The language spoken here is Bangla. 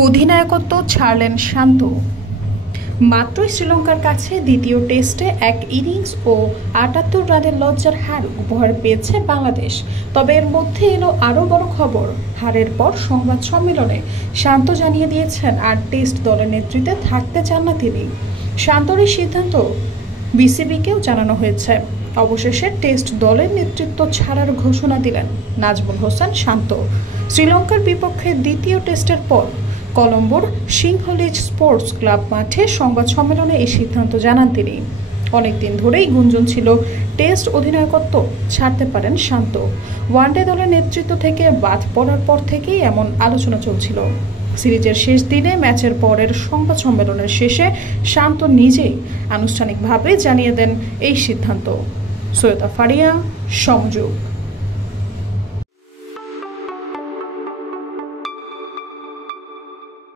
অধিনায়কত্ব ছাড়লেন শান্ত। মাত্রই শ্রীলঙ্কার কাছে দ্বিতীয় টেস্টে এক ইনিংস ও ৭৮ রানের লজ্জার হার উপহার পেয়েছে বাংলাদেশ। তবে এর মধ্যে এলো আরও বড় খবর। হারের পর সংবাদ সম্মেলনে শান্ত জানিয়ে দিয়েছেন আর টেস্ট দলের নেতৃত্বে থাকতে চান না তিনি। শান্তর এই সিদ্ধান্ত বিসিবিকেও জানানো হয়েছে। অবশেষে টেস্ট দলের নেতৃত্ব ছাড়ার ঘোষণা দিলেন নাজমুল হোসেন শান্ত। শ্রীলঙ্কার বিপক্ষে দ্বিতীয় টেস্টের পর কলম্বোর সিংহলিজ স্পোর্টস ক্লাব মাঠে সংবাদ সম্মেলনে এই সিদ্ধান্ত জানান তিনি। অনেকদিন ধরেই গুঞ্জন ছিল টেস্ট অধিনায়কত্ব ছাড়তে পারেন শান্ত। ওয়ানডে দলের নেতৃত্ব থেকে বাদ পড়ার পর থেকেই এমন আলোচনা চলছিল। সিরিজের শেষ দিনে ম্যাচের পরের সংবাদ সম্মেলনের শেষে শান্ত নিজেই আনুষ্ঠানিকভাবে জানিয়ে দেন এই সিদ্ধান্ত। সৈয়দা ফারিয়া, সংযোগ।